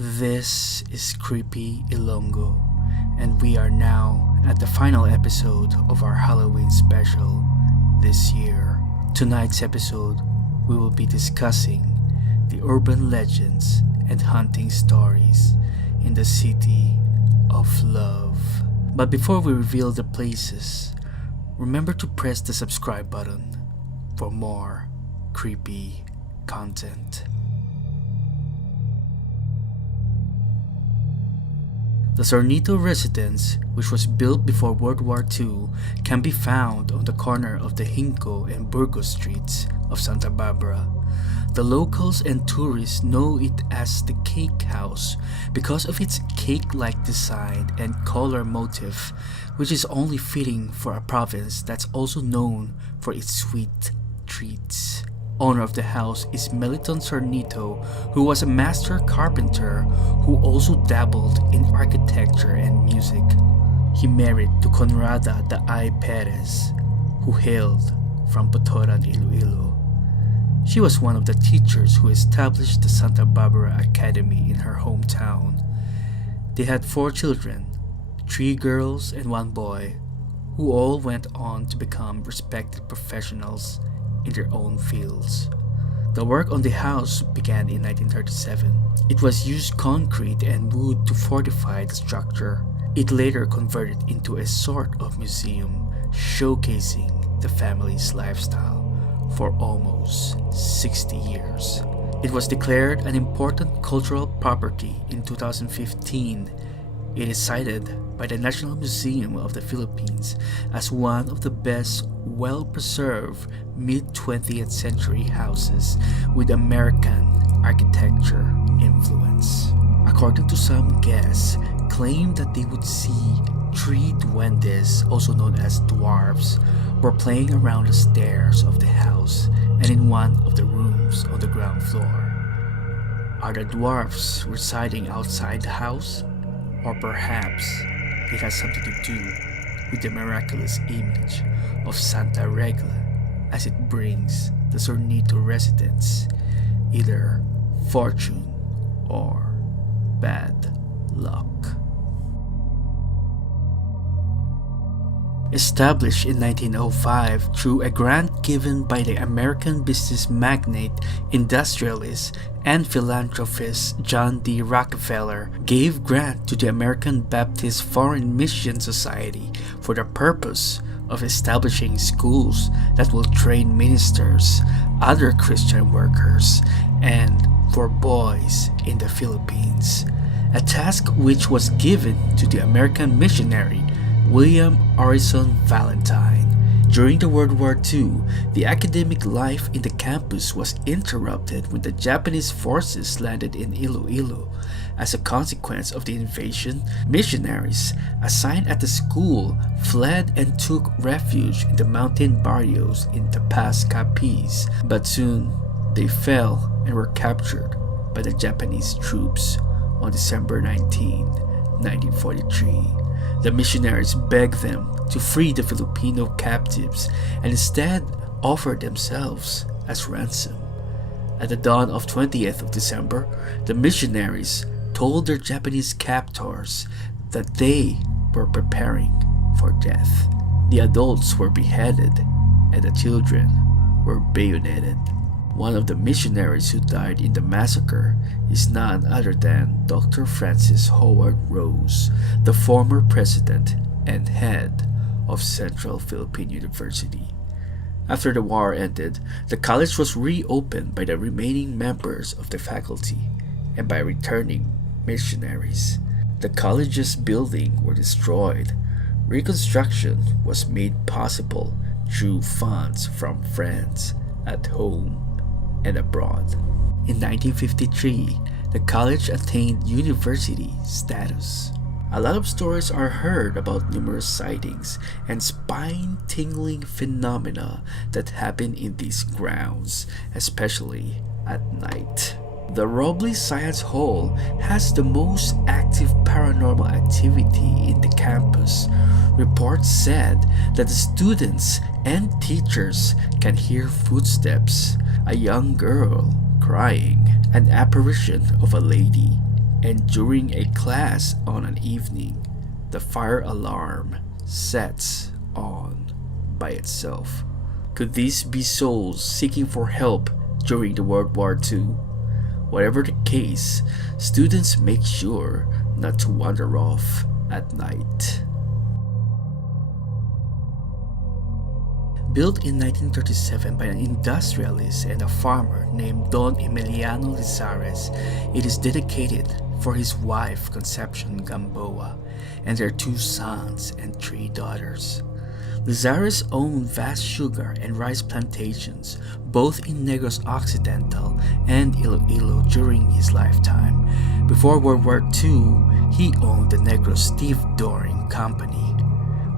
This is Creepy Ilonggo, and we are now at the final episode of our Halloween special this year. Tonight's episode, we will be discussing the urban legends and hunting stories in the city of love. But before we reveal the places, remember to press the subscribe button for more creepy content. The SORNITO residence, which was built before World War II, can be found on the corner of the Hinco and Burgos streets of Santa Barbara. The locals and tourists know it as the Cake House because of its cake-like design and color motif, which is only fitting for a province that's also known for its sweet treats. Owner of the house is MELATON SORNITO, who was a master carpenter who also dabbled in architecture and music. He married to Conrada de I. Perez, who hailed from Potoran, Iloilo. She was one of the teachers who established the Santa Barbara Academy in her hometown. They had 4 children, 3 girls and 1 boy, who all went on to become respected professionals in their own fields. The work on the house began in 1937. It was used concrete and wood to fortify the structure. It later converted into a sort of museum showcasing the family's lifestyle for almost 60 years. It was declared an important cultural property in 2015. It is cited by the National Museum of the Philippines as one of the best well-preserved mid-20th century houses with American architecture influence. According to some guests, claim that they would see 3 duendes, also known as dwarfs, were playing around the stairs of the house and in one of the rooms on the ground floor. Are the dwarfs residing outside the house? Or perhaps it has something to do with the miraculous image of Santa Regla as it brings the SORNITO residents either fortune or bad luck. Established in 1905 through a grant given by the American business magnate, industrialist, and philanthropist John D. Rockefeller, gave grant to the American Baptist Foreign Mission Society for the purpose of establishing schools that will train ministers, other Christian workers, and for boys in the Philippines, a task which was given to the American missionary William Orison Valentine. During the World War II, the academic life in the campus was interrupted when the Japanese forces landed in Iloilo. As a consequence of the invasion, missionaries assigned at the school fled and took refuge in the mountain barrios in the Pass Capiz, but soon they fell and were captured by the Japanese troops on December 19, 1943. The missionaries begged them to free the Filipino captives and instead offered themselves as ransom. At the dawn of 20th of December, the missionaries told their Japanese captors that they were preparing for death. The adults were beheaded and the children were bayoneted. One of the missionaries who died in the massacre is none other than Dr. Francis Howard Rose, the former president and head of Central Philippine University. After the war ended, the college was reopened by the remaining members of the faculty and by returning missionaries. The college's buildings were destroyed. Reconstruction was made possible through funds from friends at home and abroad. In 1953, the college attained university status. A lot of stories are heard about numerous sightings and spine-tingling phenomena that happen in these grounds, especially at night. The Robley Science Hall has the most active paranormal activity in the campus. Reports said that the students and teachers can hear footsteps, a young girl crying, an apparition of a lady, and during a class on an evening, the fire alarm sets on by itself. Could these be souls seeking for help during the World War II? Whatever the case, students make sure not to wander off at night. Built in 1937 by an industrialist and a farmer named Don Emiliano Lizares, it is dedicated for his wife Concepcion Gamboa and their 2 sons and 3 daughters. Lizares owned vast sugar and rice plantations both in Negros Occidental and Iloilo during his lifetime. Before World War II, he owned the Negros Stevedoring Company.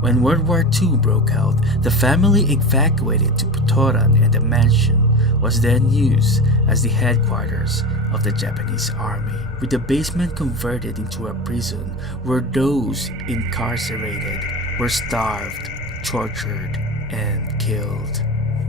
When World War II broke out, the family evacuated to Putoran, and the mansion was then used as the headquarters of the Japanese army, with the basement converted into a prison where those incarcerated were starved, tortured, and killed.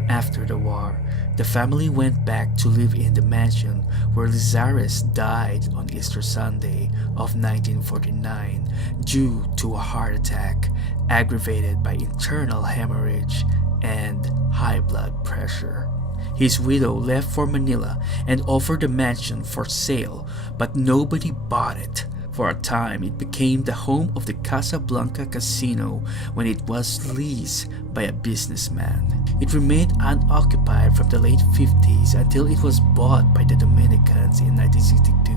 After the war, the family went back to live in the mansion where Lizares died on Easter Sunday of 1949 due to a heart attack aggravated by internal hemorrhage and high blood pressure. His widow left for Manila and offered the mansion for sale, but nobody bought it. For a time, it became the home of the Casablanca Casino when it was leased by a businessman. It remained unoccupied from the late 50s until it was bought by the Dominicans in 1962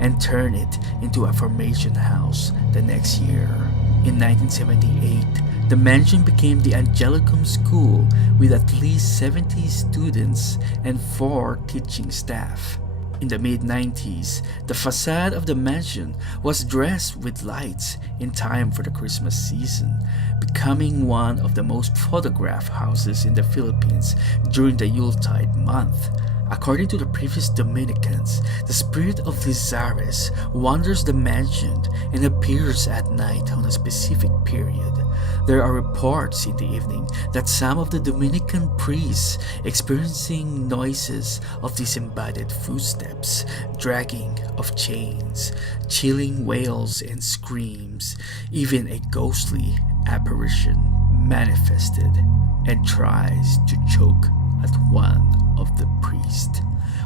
and turned it into a formation house the next year. In 1978, the mansion became the Angelicum School with at least 70 students and 4 teaching staff. In the mid-90s, the facade of the mansion was dressed with lights in time for the Christmas season, becoming one of the most photographed houses in the Philippines during the Yuletide month. According to the previous Dominicans, the spirit of Lizares wanders the mansion and appears at night on a specific period. There are reports in the evening that some of the Dominican priests experiencing noises of disembodied footsteps, dragging of chains, chilling wails and screams, even a ghostly apparition manifested and tries to choke at one of the priests.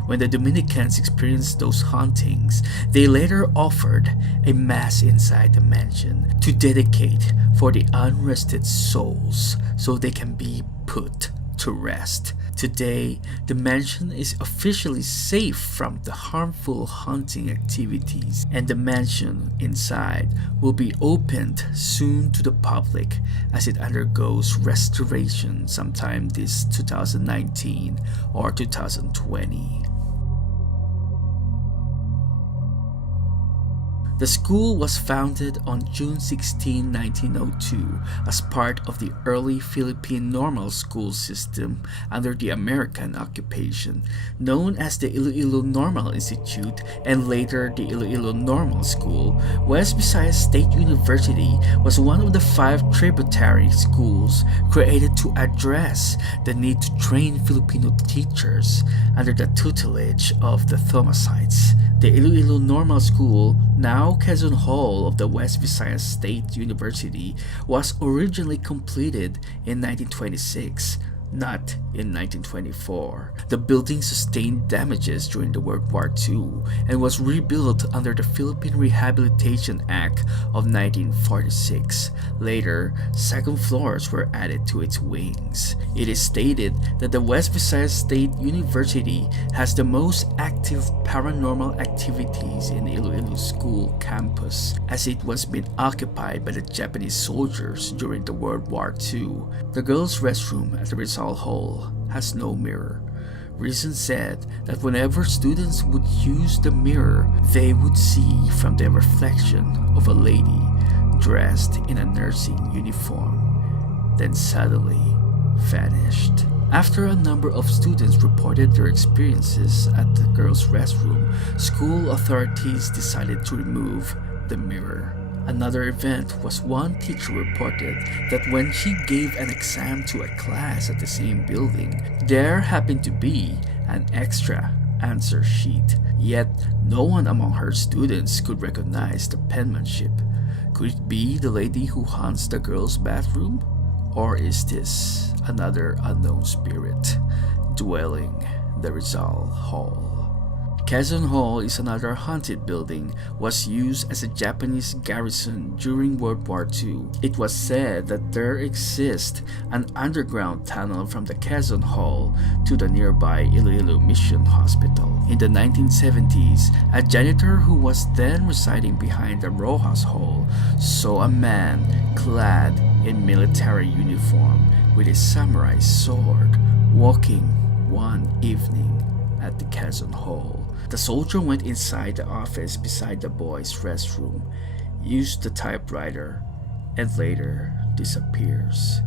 When the Dominicans experienced those hauntings, they later offered a mass inside the mansion to dedicate for the unrested souls so they can be put to rest. Today, the mansion is officially safe from the harmful haunting activities, and the mansion inside will be opened soon to the public as it undergoes restoration sometime this 2019 or 2020. The school was founded on June 16, 1902 as part of the early Philippine normal school system under the American occupation, known as the Iloilo Normal Institute and later the Iloilo Normal School. West Visayas State University was one of the 5 tributary schools created to address the need to train Filipino teachers under the tutelage of the Thomasites. The Iloilo Normal School, now Quezon Hall of the West Visayas State University, was originally completed in 1926, not in 1924. The building sustained damages during the World War II and was rebuilt under the Philippine Rehabilitation Act of 1946. Later, second floors were added to its wings. It is stated that the West Visayas State University has the most active paranormal activities in Iloilo School campus, as it was being occupied by the Japanese soldiers during the World War II. The girls' restroom at the Rizal Hall has no mirror. Reason said that whenever students would use the mirror, they would see from the reflection of a lady dressed in a nursing uniform, then suddenly vanished. After a number of students reported their experiences at the girls' restroom, school authorities decided to remove the mirror. Another event was one teacher reported that when she gave an exam to a class at the same building, there happened to be an extra answer sheet. Yet, no one among her students could recognize the penmanship. Could it be the lady who haunts the girls' bathroom? Or is this another unknown spirit dwelling the Rizal Hall? Quezon Hall is another haunted building, was used as a Japanese garrison during World War II. It was said that there exists an underground tunnel from the Quezon Hall to the nearby Iloilo Mission Hospital. In the 1970s, a janitor who was then residing behind the Rojas Hall saw a man clad in military uniform with a samurai sword walking one evening at the Quezon Hall. The soldier went inside the office beside the boys' restroom, used the typewriter, and later disappears.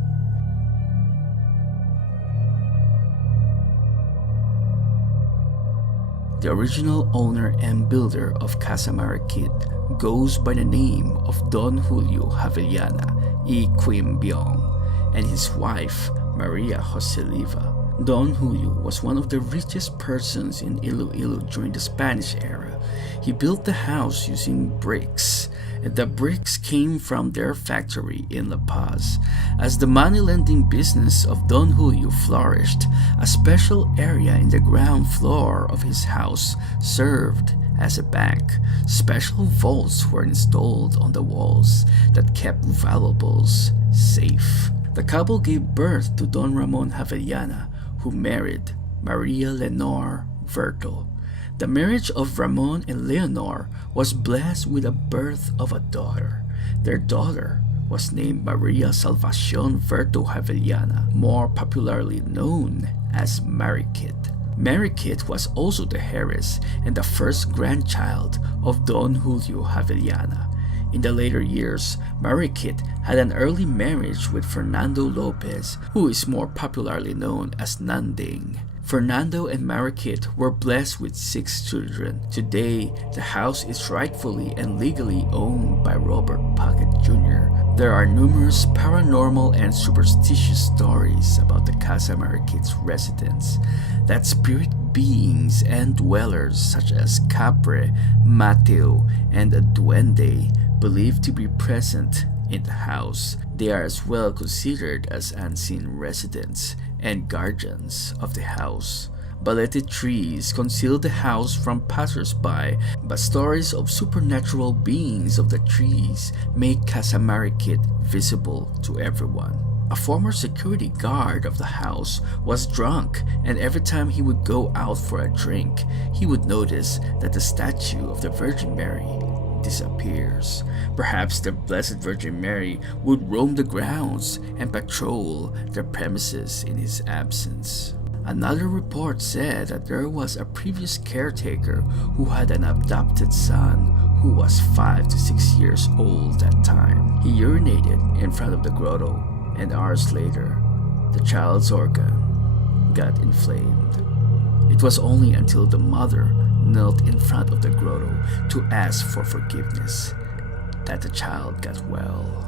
The original owner and builder of Casa Mariquit goes by the name of Don Julio Javellana y Quimbyong and his wife Maria Joseliva. Don Julio was one of the richest persons in Iloilo during the Spanish era. He built the house using bricks, and the bricks came from their factory in La Paz. As the money-lending business of Don Julio flourished, a special area in the ground floor of his house served as a bank. Special vaults were installed on the walls that kept valuables safe. The couple gave birth to Don Ramon Javellana, who married Maria Leonor Verto. The marriage of Ramon and Leonor was blessed with the birth of a daughter. Their daughter was named Maria Salvacion Verto Javellana, more popularly known as Mariquit. Mariquit was also the heiress and the first grandchild of Don Julio Javellana. In the later years, Mariquit had an early marriage with Fernando Lopez, who is more popularly known as Nanding. Fernando and Mariquit were blessed with 6 children. Today, the house is rightfully and legally owned by Robert Puckett Jr. There are numerous paranormal and superstitious stories about the Casa Mariquit's residents, that spirit beings and dwellers such as Capre, Mateo, and a duende believed to be present in the house. They are as well considered as unseen residents and guardians of the house. Balete trees conceal the house from passers-by, but stories of supernatural beings of the trees make Casa Mariquit visible to everyone. A former security guard of the house was drunk, and every time he would go out for a drink, he would notice that the statue of the Virgin Mary disappears. Perhaps the Blessed Virgin Mary would roam the grounds and patrol the premises in his absence. Another report said that there was a previous caretaker who had an adopted son who was 5 to 6 years old at that time. He urinated in front of the grotto, and hours later, the child's organ got inflamed. It was only until the mother knelt in front of the grotto to ask for forgiveness that the child got well.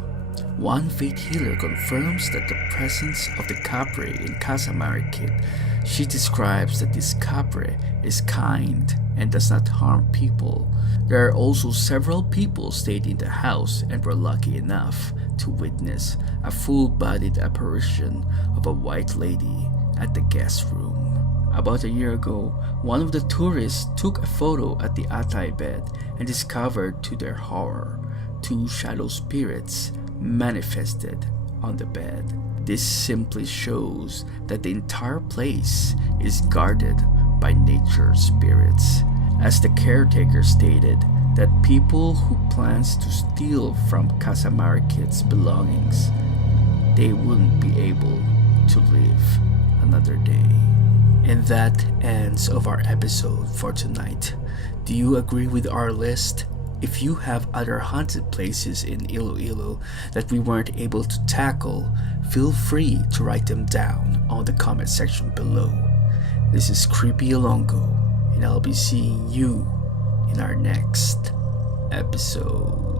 One faith healer confirms that the presence of the Capre in Casa Mariquit. She describes that this Capre is kind and does not harm people. There are also several people stayed in the house and were lucky enough to witness a full-bodied apparition of a white lady at the guest room. About a year ago, one of the tourists took a photo at the Atay bed and discovered, to their horror, 2 shadow spirits manifested on the bed. This simply shows that the entire place is guarded by nature spirits. As the caretaker stated, that people who plans to steal from Casa Mariquit's belongings, they wouldn't be able to live another day. And that ends of our episode for tonight. Do you agree with our list? If you have other haunted places in Iloilo that we weren't able to tackle, feel free to write them down on the comment section below. This is creepyilonggo, and I'll be seeing you in our next episode.